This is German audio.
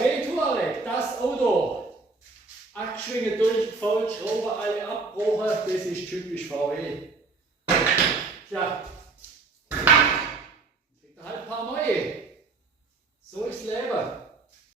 VW Touareg, das Auto. Achsschwingen durchgefault, Schrauben alle abgebrochen, das ist typisch VW. Tja.